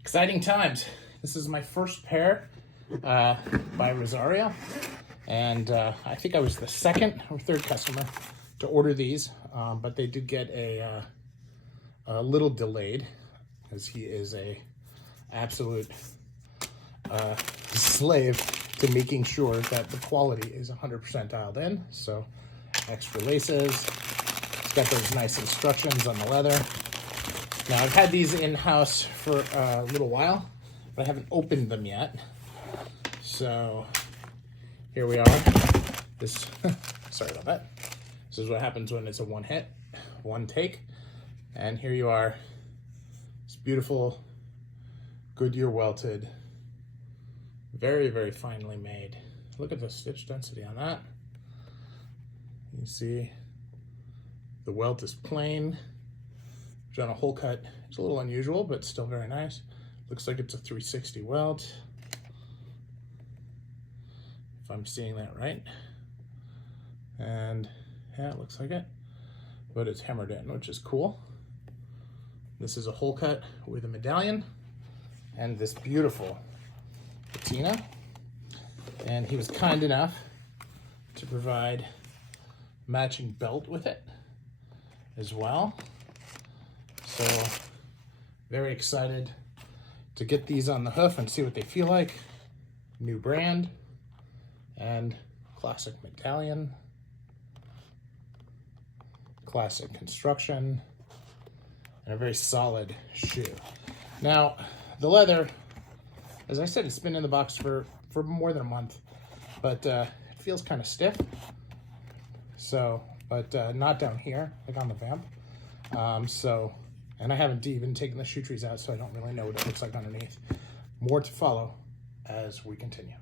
Exciting times. This is my first pair by Rozario, and I think I was the second or third customer to order these, but they did get a little delayed, as he is a absolute slave to making sure that the quality is 100% dialed in. So extra laces, it's got those nice instructions on the leather. Now I've had these in-house for a little while, but I haven't opened them yet. So here we are. This, sorry about that. This is what happens when it's a one hit, one take. And here you are. It's beautiful, Goodyear welted, very, very finely made. Look at the stitch density on that. You can see the welt is plain. On a hole cut, it's a little unusual, but still very nice. Looks like it's a 360 welt, if I'm seeing that right. And yeah, it looks like it, but it's hammered in, which is cool. This is a hole cut with a medallion and this beautiful patina. And he was kind enough to provide matching belt with it as well. So very excited to get these on the hoof and see what they feel like. New brand and classic medallion, classic construction, and a very solid shoe. Now, the leather, as I said, it's been in the box for more than a month, but it feels kind of stiff. So, but not down here, like on the vamp. And I haven't even taken the shoe trees out, so I don't really know what it looks like underneath. More to follow as we continue.